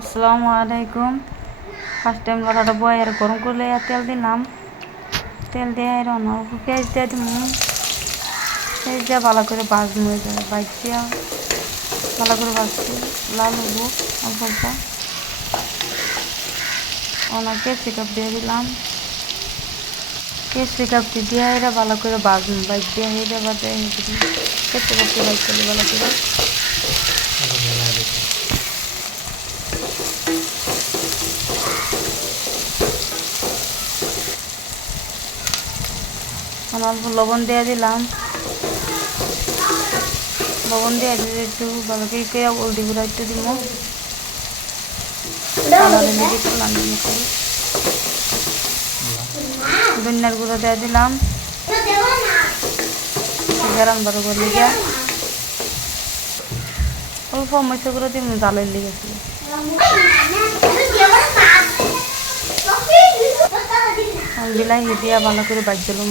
আসসালামু আলাইকুম। First time লড়াটা বয়ের গরম করলে তেল দিলাম। তেল দিয়ে অল্প পেঁয়াজ দিয়ে দিব। পেঁয়াজ দিয়ে ভালো করে ভাজবো। ভাজিয়া ভালো করে ভাজছি। লাল হবো অল্প অল্প। ক্যাপসিকাম দিয়ে দিলাম। ক্যাপসিকামটি দিয়ে এরা ভালো করে ভাজবো। ভাজিয়া এটা বাদে ক্যাপসিকামটি ভাজতে ভালো করে। অল্প লবণ দিয়ে দিলাম। লবণ দিয়ে দিলে একটু ভালো করে হলদি গুঁড়া একটু দিব। ধনিয়ার গুঁড়ো দিয়ে দিলাম। গরম বড় করে লিগা অল্প মরিচ গুঁড়ো দিব জালের লিগে। বিলাহি দিয়া ভালো করে বাজ দিলাম।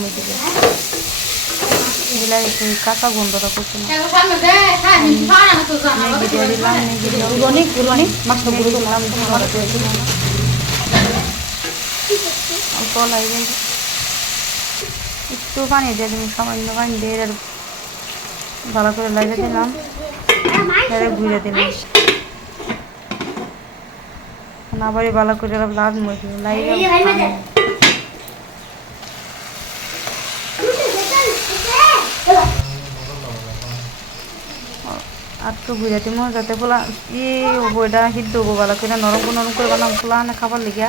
বিলাহি কাঁচা গন্ধটা করছে না। ম্যাগি দিয়ে দিলাম। অল্প লাগে একটু পানি দিয়ে দিলাম। সামান্য পানি দিয়ে ভালো করে লাগিয়ে দিলাম। ঘুরে দিলাম। আবার ভালো করে লাল মরিচ লাগিয়ে আটটু ঘুরে দিব যাতে পোলা বইটা সিদ্ধ হবো ভালো করে নরম করে বানাম পোলা না খাবার লিগা।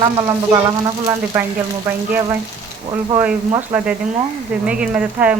লম্বা লম্বা বালা খানা পোলা দিয়ে বাইঙ্গেল বাইঙ্গিয়া অল্প মশলা দিয়ে দিব যে ম্যাগির মধ্যে থাকে।